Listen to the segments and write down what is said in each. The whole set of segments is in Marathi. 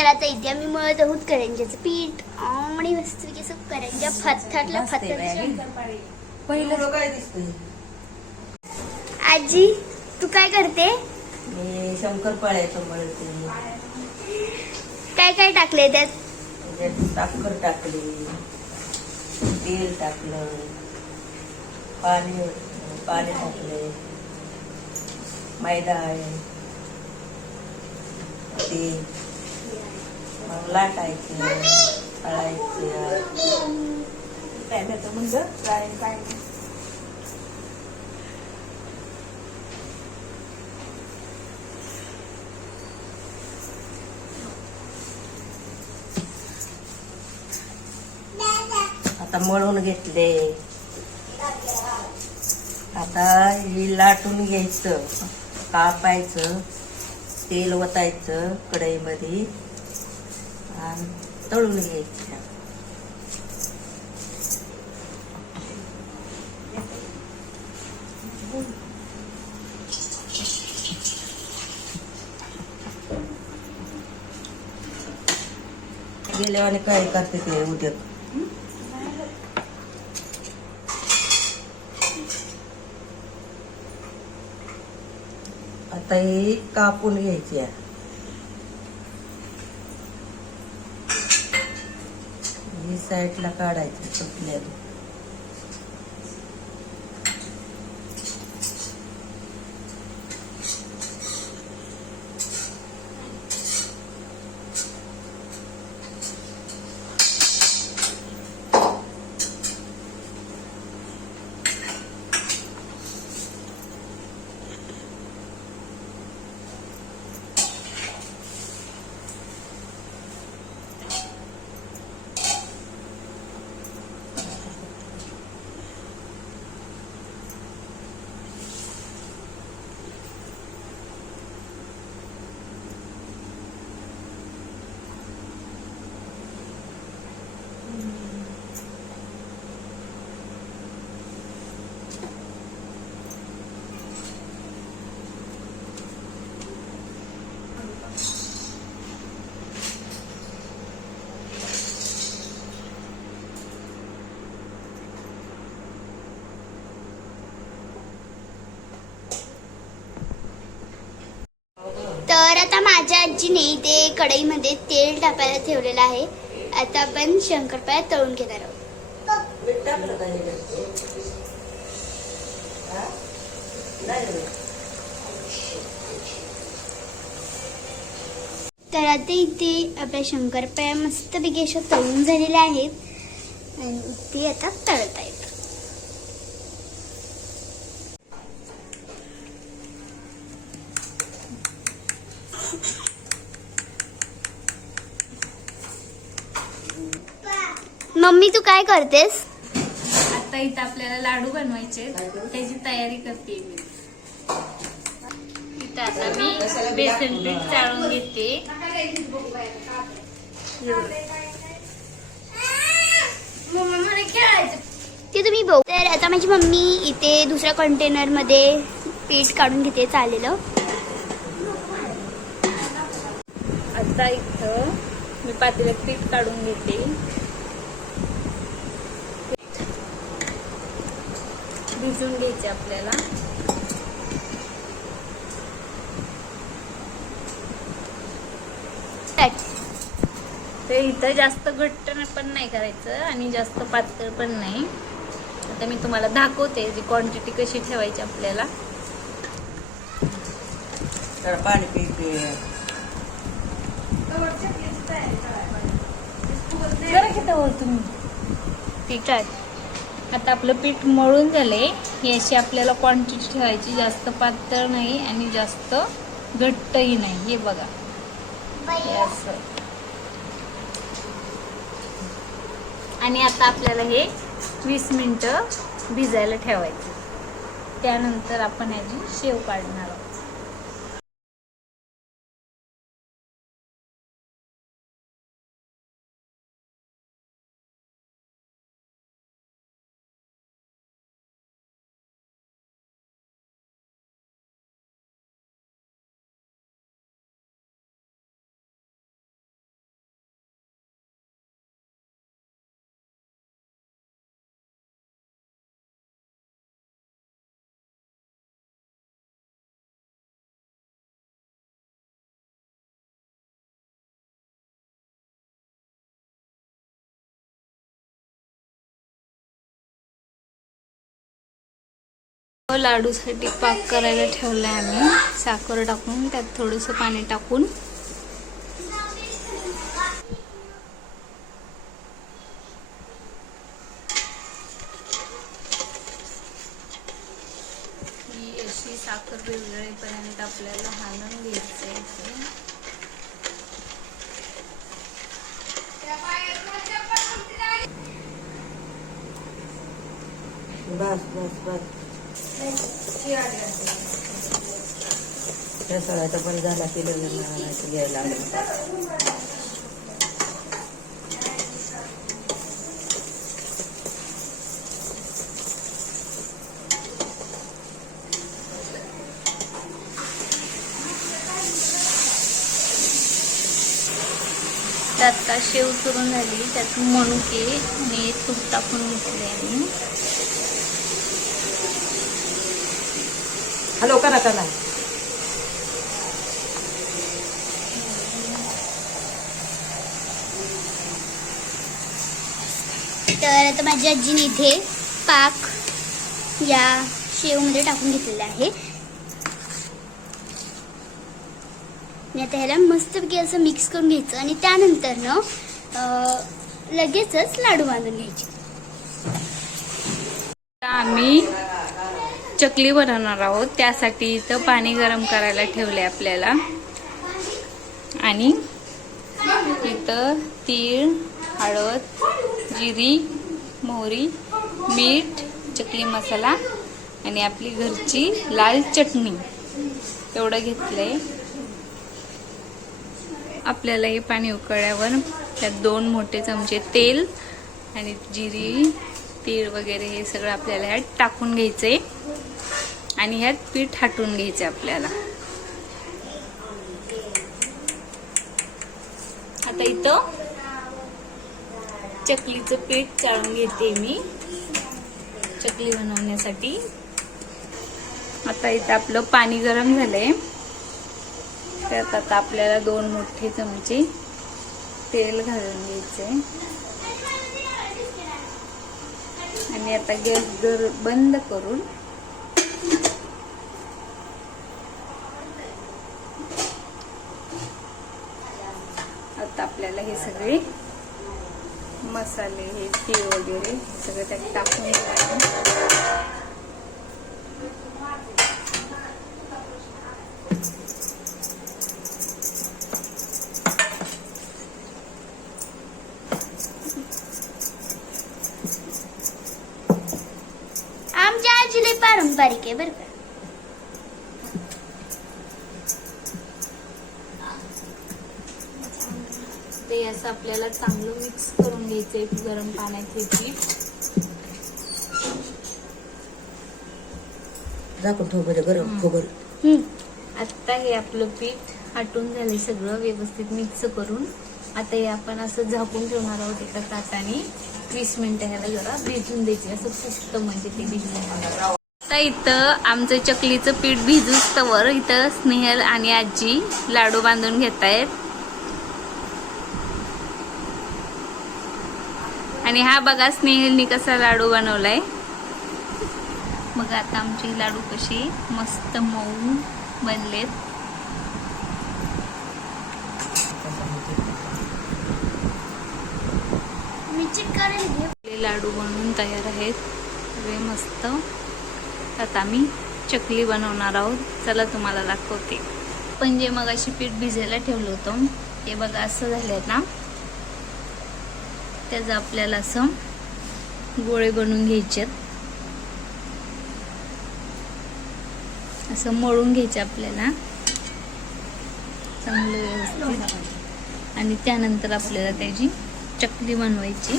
तर आता इथे आम्ही मळत आहोत करंजाचं पीठ. आणि मस्त असं करंजा फथटला मस्त आहे फथट बाई. पहिलं काय दिसतंय? आजी तू काय करते? मी शंकरपाळ्याचं मळते. काय काय टाकले त्यात? त्याच्यात साखर टाकली तेल टाकलं पाणी पाणी टाकले मैदा आहे ते. मग लाटायचं म्हणजे काय काय आता मळून घेतले. आता ही लाटून घ्यायचं. कापायचं तेल वतायचं कढईमध्ये. आणि तळून घ्यायचं गेल्यावाने काय करते ते उद्या आता हे कापून घ्यायची आहे ही साईडला काढायचं सुटल्याने तर आता माझ्या आजीने इथे कढईमध्ये तेल टाकायला ठेवलेलं आहे. आता आपण शंकरपाळ्या तळून घेणार आहोत. तर आता इथे आपल्या शंकरपाळ्या मस्तपैकी अशा तळून झालेल्या आहेत. आणि ते आता तळत आहेत मम्मी तू काय करतेस? आता इथं आपल्याला लाडू बनवायचे त्याची तयारी करते मी. इथं आता मी बेसन पीठ चाळून घेते. ते तुम्ही बघू तर आता माझी मम्मी इथे दुसऱ्या कंटेनरमध्ये पीठ काढून घेते चाललेलं आता इथं मी पातेल्यात पीठ काढून घेते. भिजून घ्यायचे आपल्याला. ते इथं जास्त घट्ट पण नाही करायचं आणि जास्त पातळ पण नाही. आता मी तुम्हाला दाखवते जी क्वांटिटी कशी ठेवायची आपल्याला. जरा पाणी पी पी जरा किती बोल तुम्ही. पिठात आता आपलं पीठ मळून झालंय. ही अशी आपल्याला क्वांटिटी ठेवायची. जास्त पातळ नाही आणि जास्त घट्टही नाही. हे बघा. हे असं. आणि आता आपल्याला हे वीस मिनिटं भिजायला ठेवायचं. त्यानंतर आपण याची शेव काढणार आहोत. हो, लाडूसाठी पाक करायला ठेवलं आहे आम्ही. साखर टाकून त्यात थोडंसं पाणी टाकून. ही अशी साखर विरघळेपर्यंत आपल्याला हालून घ्यायचं आहे इथे. बस बस बस. त्या सगळ्याचा पण झाला की लग्न घ्यायला आलं. त्यात का शेव करून झाली त्यात मणुके आणि तूप टाकून घेतले आम्ही हॅलो करा करा तर आता माझ्या आजीने इथे पाक या शेवमध्ये टाकून घेतलेला आहे. आणि आता ह्याला मस्तपैकी असं मिक्स करून घ्यायचं आणि त्यानंतर ना लगेचच लाडू बांधून घ्यायचे. आम्ही चकली बनवणार आहोत. त्यासाठी इथं पाणी गरम करायला ठेवले आपल्याला. आणि इथं तीळ हळद जिरी मोहरी मीठ चकली मसाला आणि आपली घरची लाल चटणी. एवढं घेतलंय. आपल्याला हे पाणी उकळल्यावर त्यात दोन मोठे चमचे तेल आणि जिरी तीळ वगैरे हे सगळं आपल्याला ह्यात टाकून घ्यायचंय. आणि ह्यात पीठ हाटून घ्यायचं आपल्याला. आता इथं चकलीचं पीठ चाळून घेते मी. चकली बनवण्यासाठी. आता इथं आपलं पाणी गरम झालंय. त्यात आता आपल्याला दोन मोठे चमचे तेल घालून घ्यायचे आणि आता गॅस जर बंद करून आता आपल्याला हे सगळे मसाले हे तीळ वगैरे सगळं त्यात टाकून आमच्या आजीला पारंपरिक आहे बरं का? असं आपल्याला चांगलं मिक्स करून घ्यायचंय गरम पाण्यात हे पीठ झाकून ठेव बरं गरम ठेव बरं हम्म. आता हे आपलं पीठ हटून झाले सगळं व्यवस्थित मिक्स करून. आता हे आपण असं झाकून ठेवणार आहोत एका ताटाने. वीस मिनिटं ह्याला जरा भिजून द्यायचे असं फुगतं म्हणजे ते भिजून आता इथं आमचं चकलीचं पीठ भिजूच तवर इथं स्नेहल आणि आजी लाडू बांधून घेत आहेत आणि हा बघा स्नेहलनी कसा लाडू बनवलाय. मग आता आमचे लाडू कसे मस्त मऊ बनलेत. लाडू बनवून तयार आहेत. सगळे मस्त. आता आम्ही चकली बनवणार आहोत. चला तुम्हाला दाखवते. पण जे मग अशी पीठ भिजायला ठेवलं होतं ते बघा असं झालंय ना. त्याचं आपल्याला असं गोळे बनवून घ्यायचे असं मळून घ्यायचे आपल्याला. चांगलं व्यवस्थित. आणि त्यानंतर आपल्याला त्याची चकली बनवायची.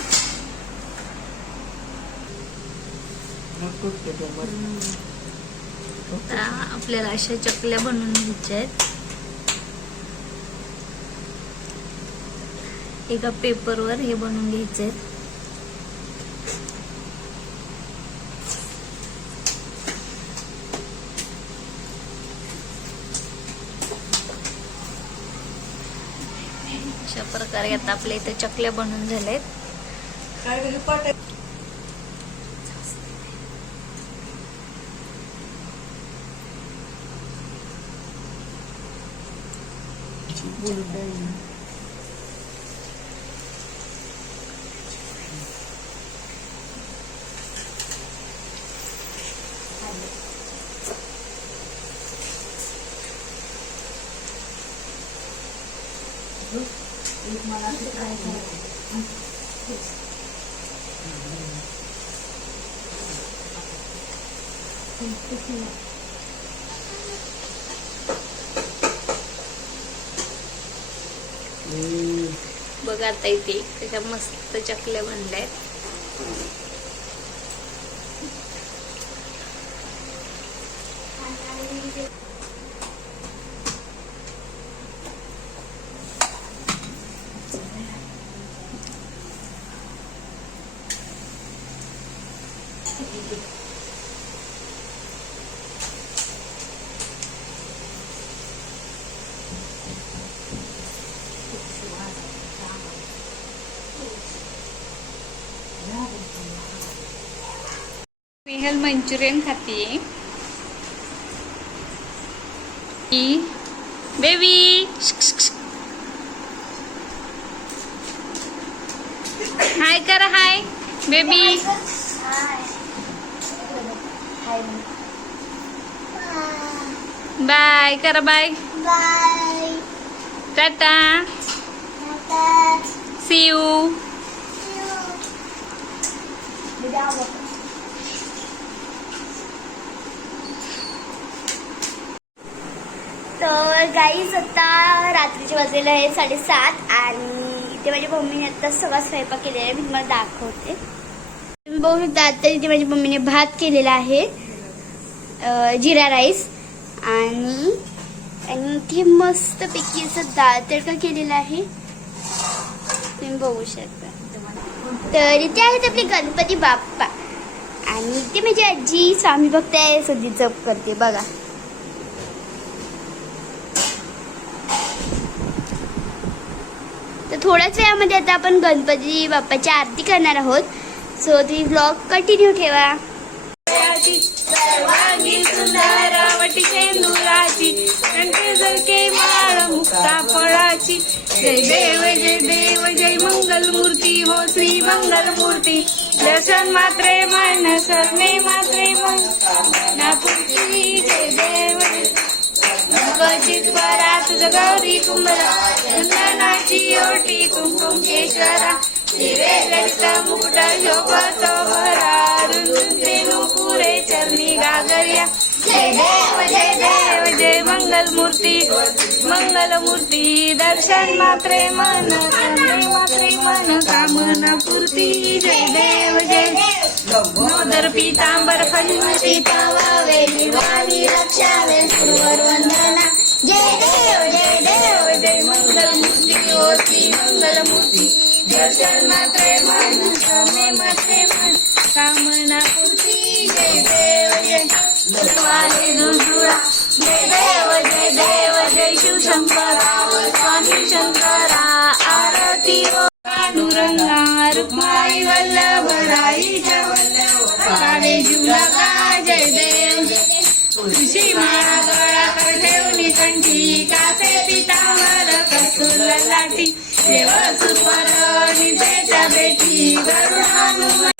आपल्याला अशा चकल्या बनवून घ्यायच्या आहेत. एका पेपरवर हे बनवून घ्यायचे अशा प्रकारे आता आपल्या इथे चकल्या बनवून झाल्या आहेत बोलू बघा आता इथे कशा मस्त चकल्या बनल्यात. स्नेहल मंचुरियन खातीये बेबी हाय करा हाय बेबी बाय करा bye bye tata see you तर गाईज आता रात्रीचे वाजलेले आहे साडेसात आणि इथे माझ्या मम्मीने आता सगळा स्वयंपाक केलेला आहे. मी तुम्हाला दाखवते. तुम्ही बघू शकता आता इथे माझ्या मम्मीने भात केलेला आहे जिरा राईस आणि आणि इथे मस्तपैकी असं दाळ तडका केलेला आहे. तुम्ही बघू शकता. तर इथे आहेत आपले गणपती बाप्पा. आणि इथे माझी आजी स्वामी भक्त आहे. सध्या जप करते. बघा. थोड्याच वेळामध्ये आता आपण गणपती बाप्पाची आरती करणार आहोत. सो तुम्ही ब्लॉग कंटिन्यू ठेवा. जय देव जय देव जय मंगल मूर्ती हो श्री मंगल मूर्ती दर्शन मात्रे मन सर्वे मात्रे मन. नापूर्ती जय देव गौरी कुंभरा चंदनाची ओटी कुंकुम केशरा हिरे ललित मुकुट शोभत भरा रुंदे चरणी गागर्या। जय देव जय देव जय मंगल मूर्ती मंगल मूर्ती दर्शन मात्रे मन मात्रे मन कामना पूर्ती। जय देव जय मोदर पीतांबर फलिमती पावावे दिवाळी रक्षावे सुरवर वंदना जय देव जय देव जय मंगल मूर्ती ओ श्री मंगल मूर्ती दर्शन मात्रे मन समे मात्रे मन. कामना पूर्ती जय देव जय दुर्वाले दुर्जुळा जय देव जय देव जय शिव शंकरा स्वामी शंकरा. आरती ओ पांडुरंगा रुक्माई वल्लभ राईच्या काळे का जय देव? तुझी माळा गळात ठेवणी कंठी कासे पितांबर कस्तुर लाटी देव सुपर निजेच्या बेटी गरुड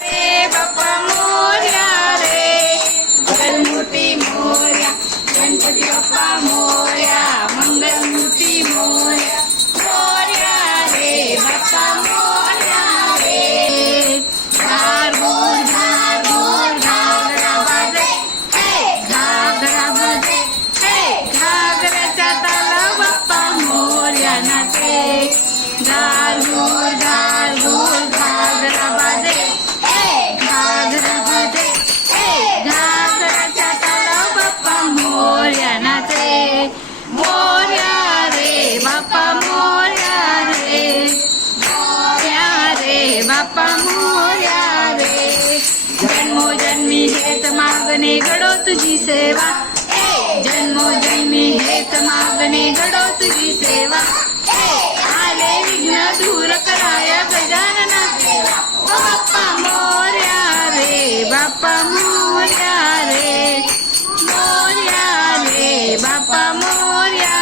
बाप्पा मोर्या रे जन्मोजन्मी हेत मागणे घडो तुझी सेवा ए जन्मोजन्मी हेत मागणे घडो तुझी सेवा बाप्पा मोर्या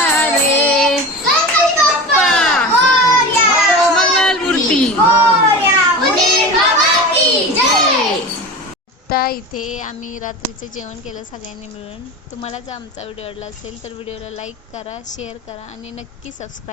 आता इथे आम्ही रात्रीचं जेवण केलं सगळ्यांनी मिळून. तुम्हाला जर आमचा व्हिडिओ आवडला असेल तर व्हिडिओला लाईक करा शेअर करा आणि नक्की सबस्क्राईब